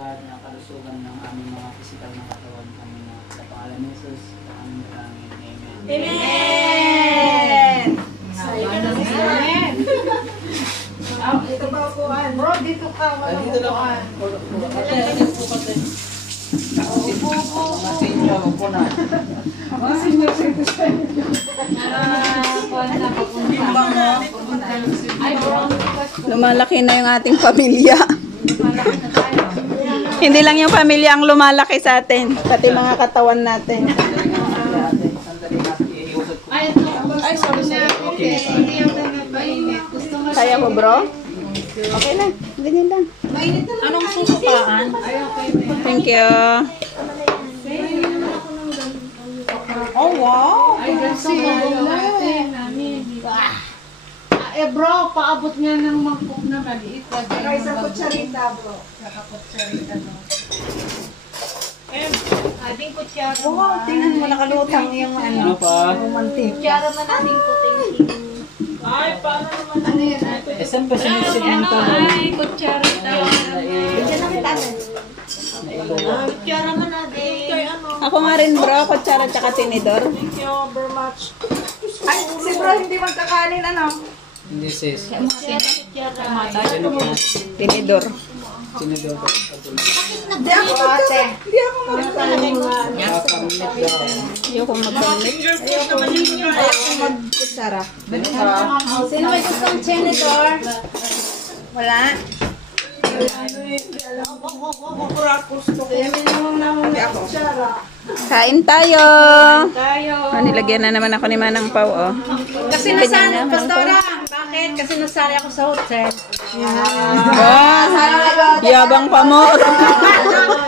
na kalusugan ng aming mga pisikal na katawan kami na sa pangalan ni Jesus sa aming dalangin. Amen. Amen! Amen! Dito ba upuan? Bro, dito ka. Dito lang. Upo na. Lumalaki na yung ating pamilya. Hindi lang yung pamilya ang lumalaki sa atin, pati mga katawan natin. Ay, sorry. Okay. Kaya mo, bro? Okay na, ganyan lang. Anong susukaan? Thank you. Oh, wow! Ay, gusto mo bro, paabot nga ng mangkok na maliit. Saka isang kutsarita, bro. Ating kutsara. Wow, tingnan mo nakalutang yung Ano pa? romantic. Kutsara man natin puting. Ay, paano naman? Ano yan? Saan pa sinisip ng talong? Ay, kutsara daw. Bigyan na kita. Kutsara man natin. Ako nga rin, bro, kutsara tsaka tinidor. Thank you very much. Ay, si bro hindi magkakanin, ano? Hindi sis. Kutsara. Tinidor. Sinidor. Hindi ako magkakanin. Hindi ako magkakanin. Kakamit daw. Ayoko mag-permit. Ayoko magkutsara. Sino may gustong senator? Wala. Hindi ako. Kain tayo. Tayo. Nilagyan na naman ako ni Manang Pau, oh. Kasi nasali, Pastora. Bakit? Kasi nasali ako sa hotel. Yabang pa mo.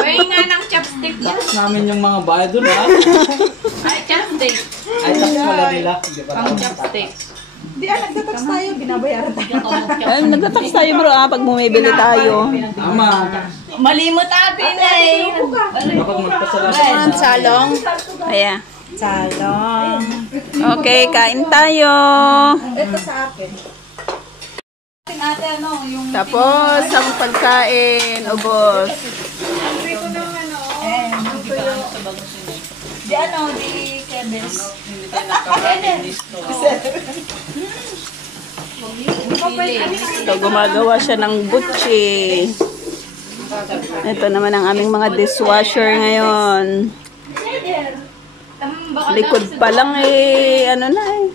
Ay nga ng chopstick. Tax namin yung mga bahay doon ha. Ay, chopstick. Ay, tax pala nila. Hindi pa Pang chopstick. Hindi, nagtatax tayo. Binabayaran tayo. Ay, nagtatax tayo, bro, pag bumibili tayo. Tama. Malimot atin eh. Dapat magpasalamat. Salong. Ayan. Salong. Okay, kain tayo. Ito sa akin. Ate, ano, yung Tapos, ang pagkain, ubos. di ano, di Kevins. So, gumagawa siya ng butchi. Ito naman ang aming mga dishwasher ngayon. Likod pa lang eh, ano na eh.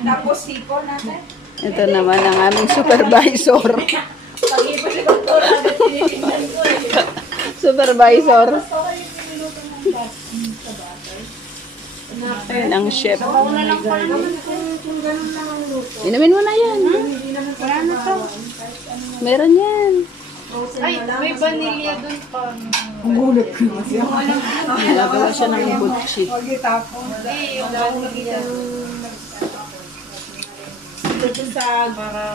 Tapos sipon natin. Ito naman ang aming supervisor. Supervisor. Ng chef. Inumin mo na yan. Meron yan. Ay, may vanilla dun pa. Gagawa siya ng butchi.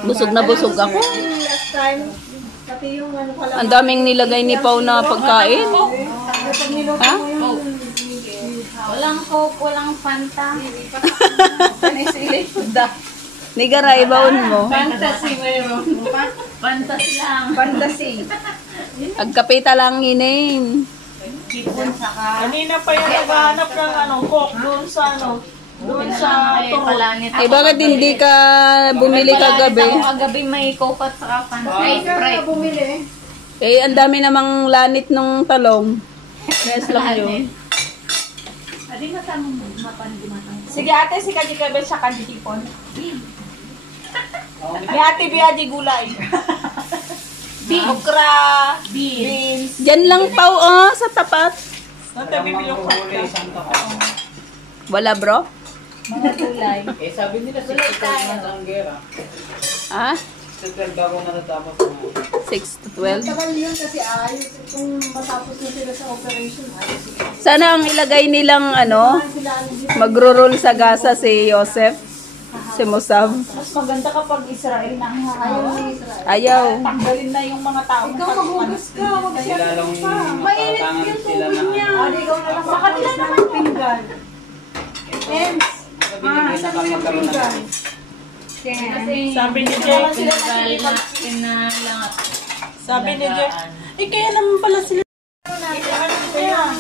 Busog na busog ako. Last time, pati yung ano pala. Ang daming nilagay ni Pau na pagkain. Ha? Walang Coke, walang Fanta. Nigara, ibaon mo. Fantasy mayroon. Fantasy lang. Fantasy. Agkapita lang inin. Kipon saka. Kanina pa yung naghahanap ng ano, coke doon sa ano. Doon sa Palanit. Eh bakit hindi ka bumili kagabi? Ako kagabi may Coke at saka Fanta. Ay, Sprite. bumili. Eh ang dami namang lanit nung talong. Yes lang yun. Adi matang mapandimatang. Sige ate, si Kaji Kabel sa Kaji Tipon. May ate Biadi gulay. Okra, beans. Diyan lang Pau, oh, sa tapat. Nata bibili yung Huli, coke. Santa pa. Wala bro? Mga gulay. Eh, sabi nila 6 to 12 na ang gera. Ha? 6 to 12 bago natatapos na. 6 to 12. Tagal yun kasi ayos. Kung matapos na sila sa operation, ayos. Sana ang ilagay nilang ano, magro-roll sa gasa si Joseph. Si Musab. Mas maganda kapag Israel na ang ayaw ni Israel. Ayaw. Tanggalin na yung mga tao. Ikaw maghugas ka. Wag siya. Sila lang mapatangan sila na. Ikaw na lang sa kanila naman yung pinggan. Ems. Saan mo yung pinggan? Kasi Sabi ni Jay, pinalangat. sabi ni Jay, Eh, kaya naman pala sila. Ano kaya?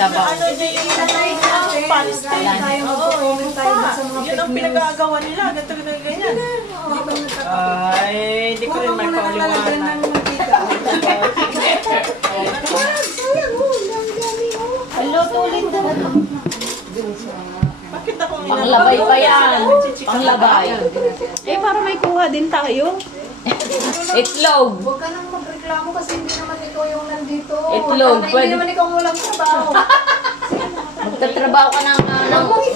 Ano niya yung Palestine? Oo, yun ang pinag-aagawa nila. Ganito, ganyan. Ay, hindi ko rin may pauliwanan. Hello, tulit na. Bakit ako Panglabay pa yan. Panglabay. Eh, para may kuha din tayo. Itlog. Huwag ka nang magreklamo kasi hindi naman ikaw yung nandito. Itlog, Hindi pwede. naman ikaw walang trabaho. Magtatrabaho ka ng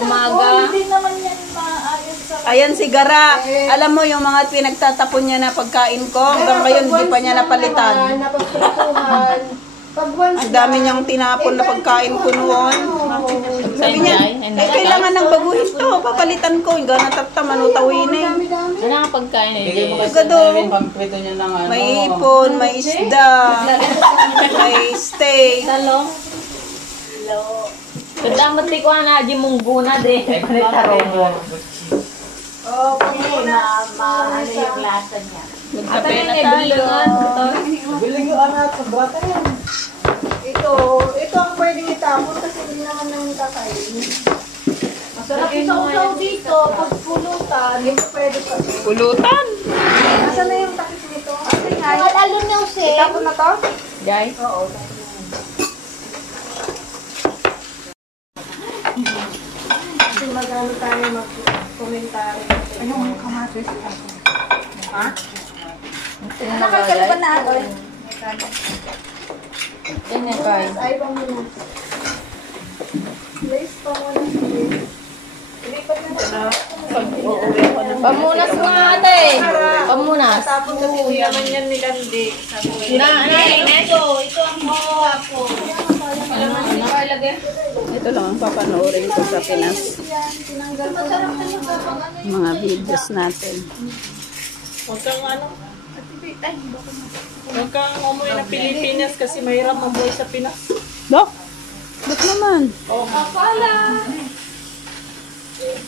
umaga. Hindi naman yan maayos sa... Ayan si Gara. Alam mo yung mga pinagtatapon niya na pagkain ko. Hanggang ngayon, hindi pa niya napalitan. Napagprituhan. Pag once Ang dami niyang tinapon na pagkain ko noon. Sabi niya, eh, kailangan ng baguhin to. Papalitan ko. Hanggang natataman o tawin eh. Ano ang pagkain eh? Gado. Pagprito niya ng ano. May ipon, may isda, may steak. Talong. Kadamot ko na di mungguna de. Panitarong. Oh, ano yung lasa niya. Magkape na tayo. Biling yung anak, pagbata yan. Ito ang pwedeng itapon kasi hindi naman namin kakainin. Masarap isaw-saw dito. Pag pulutan, ito pwede pa. Pulutan. Nasaan na yung takip nito? Alalo niyo si. Itapon na to? Jai. Oo. Kasi magano tayo mag-komentary. Anong mga kamatis? Ha? Nakakalaban na ako. Yan yan kay. Ay, pamunas. Place pamunas. Ilipat na na. Pamunas nga ate. Pamunas. Tapos kasi Hindi naman yan nilandi. ito ang mga ko. Ito lang ang papanoorin ko sa Pinas. Tinanggal ko na yung Mga videos natin. Huwag kang ano. Huwag kang umuwi ng Pilipinas kasi mahirap ang buhay sa Pinas. Dok, ba't naman?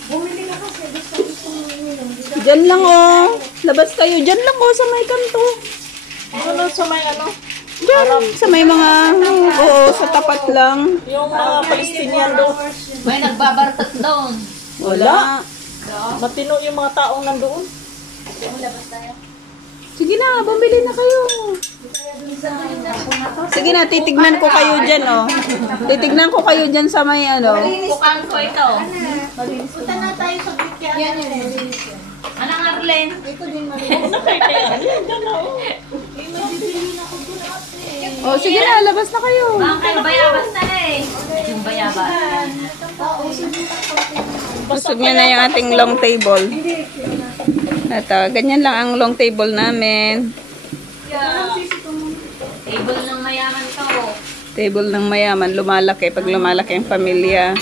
bumili ka kasi gusto mo yun. Diyan lang oh. Labas kayo. Diyan lang oh sa may kanto. Ano sa may ano? Diyan. Sa may mga, oo, sa tapat lang. Yung mga Palestinian doon. May nagbabartot doon. Wala. Matino yung mga taong nandoon. Sige na, bumili na kayo. Sige na, titignan ko kayo dyan, oh. Titignan ko kayo dyan sa may, ano. Bukan ko ito. Punta na tayo sa bigyan. Yan yun. Anong Arlen? Ito din malinis. Nakakaya. Yan na oh. Oh, sige na, labas na kayo. Ang bayabas na eh. Yung bayabas. Busog niya na yung ating long table. Ito, ganyan lang ang long table namin. Table ng mayaman to. Table ng mayaman, lumalaki pag lumalaki ang pamilya.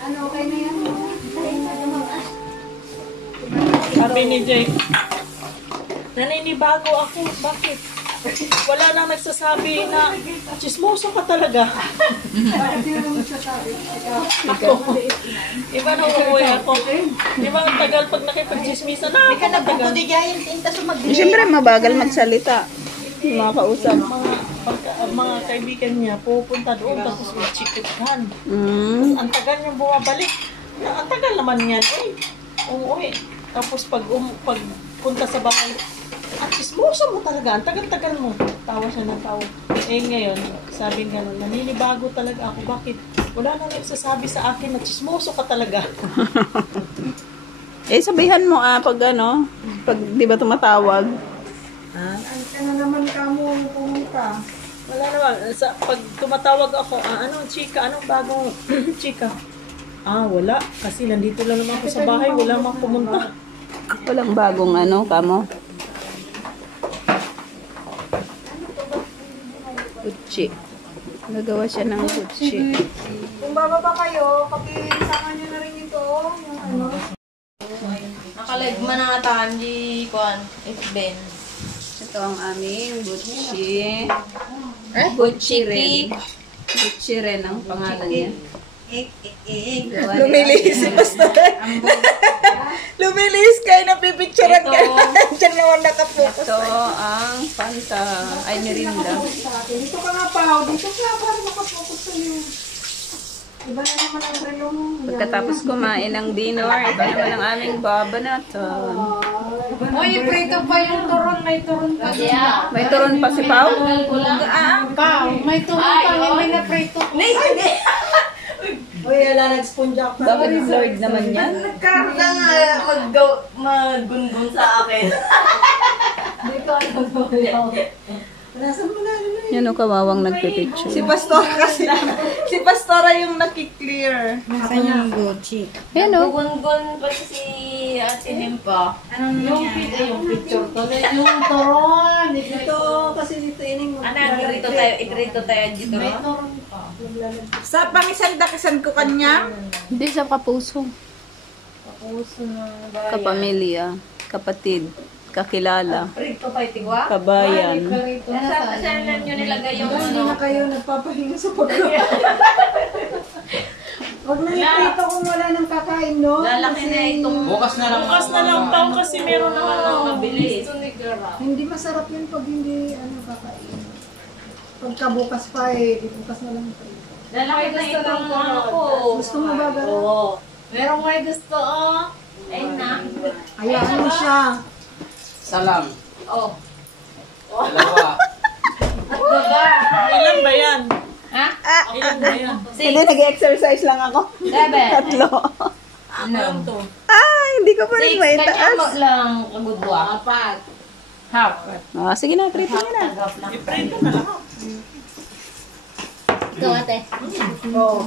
Ano, okay na yan? Sabi ni Jake, naninibago ako. Bakit? Wala nang nagsasabi na chismoso ka talaga. Ako. Iba na uuwi ako. Iba ang tagal pag nakipag-chismisa na ako. Matagal. Siyempre, mabagal magsalita. Yung mga kausap. Mga kaibigan niya pupunta doon tapos magchikithan. Ang tagal niyang bumabalik. Ang tagal naman yan eh. Umuwi. Tapos pag punta sa bahay, at chismoso mo talaga, ang tagal-tagal mo. Tawa siya ng tawa. Eh ngayon, sabi nga nun, naninibago talaga ako. Bakit? Wala nang nagsasabi sa akin na chismoso ka talaga. Eh, sabihan mo pag ano, pag di ba tumatawag. Ano naman ka mo pumunta? Wala naman. Pag tumatawag ako, anong chika? Anong bagong chika? Wala. Kasi nandito lang naman ako sa bahay. Wala mang pumunta. Walang bagong ano, kamo. Kutsi. Nagawa siya ng kutsi. Kung bababa kayo, pakisama nyo na rin ito. Yung ano. Nakalive man ang atan di kuan. Ben. Ito ang aming butchi. Butchi rin. Butchi rin ang pangalan niya. Eh. Lumili si Pastor. bilis kayo napipicturean ka. Diyan naman nakapokus. Ito ang Fanta. Ay, Mirinda. Dito ka nga pa, dito ka para makapokus sa'yo. Iba na naman ang relo mo. Pagkatapos kumain ng dinner, ito naman ang aming babanatan. Uy, prito pa yung turon. May turon pa siya. May turon pa si Pao? May turon pa. May na prito. Uy, ala nag-sponge up. Bakit Lord naman yan? Nagkaroon na magungun sa akin. Dito ano mo. Nasaan mo na ano eh? Yan o, kawawang nagpipicture. Si Pastora kasi. Si Pastora yung nakiklear. Nasaan yung Gucci? Yan o. Gungun pa si Ate Nimpa. Yung picture to. Yung turon. Dito kasi dito ining mo. Ikrito tayo dito. May turon pa. Sa pangisandakisan ko kanya. Hindi sa kapuso. Puso na. Kapamilya. Kapatid. Kakilala. Prito pa itigwa. Kabayan. Saan nyo nilagay yung Hindi na kayo nagpapahinga sa pagkain. Huwag na iprito kung wala nang kakain, no? Lalaki na itong Bukas na lang. Bukas na lang taon kasi meron naman ako. mabilis. Hindi masarap yun pag hindi kakain. Pagkabukas pa di bukas na lang prito. Lalaki na itong ako. Gusto mo ba ba? Oo. Merong may gusto, oh. Ayun na. Hayaan mo siya. Salam. Oh. Dalawa. Ilan ba yan? Ha? Ilan ba yan? Hindi, nag-exercise lang ako. 7. 3. Ilan to? Hindi ko pa rin Kanya mo maitaas. lang kagudwa. 4. Half. Ah, sige na, prito nyo na. Iprito na lang. Ito ate. Oh.